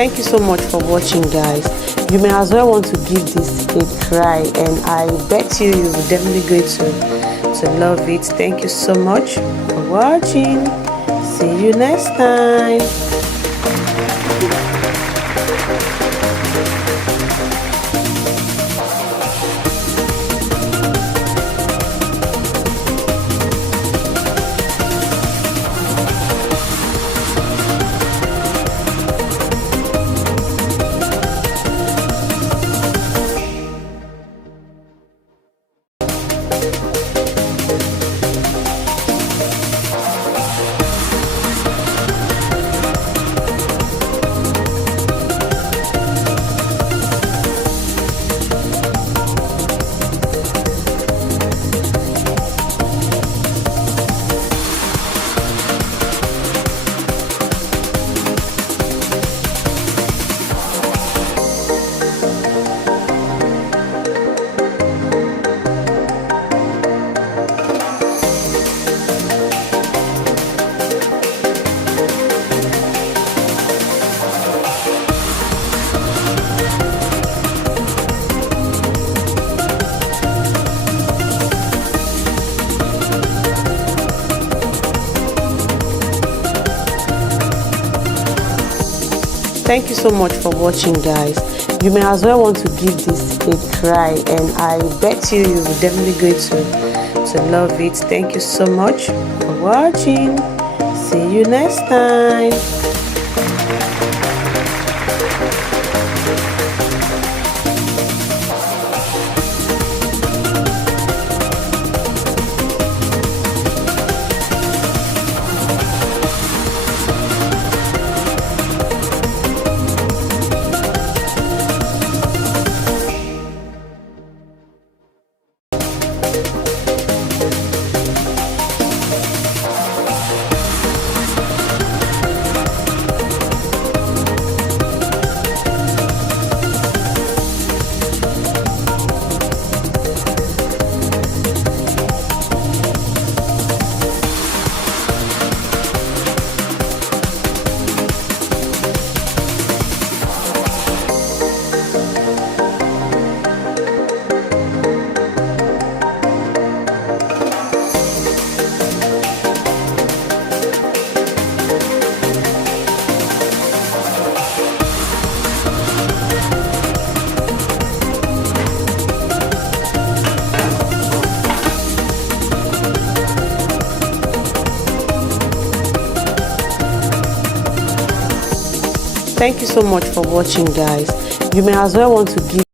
Thank you so much for watching, guys. You may as well want to give this a try, and I bet you will definitely going to love it. Thank you so much for watching. See you next time. Thank you so much for watching, guys. You may as well want to give this a try, and I bet you will definitely going to love it. Thank you so much for watching. See you next time. Thank you so much for watching, guys. You may as well want to give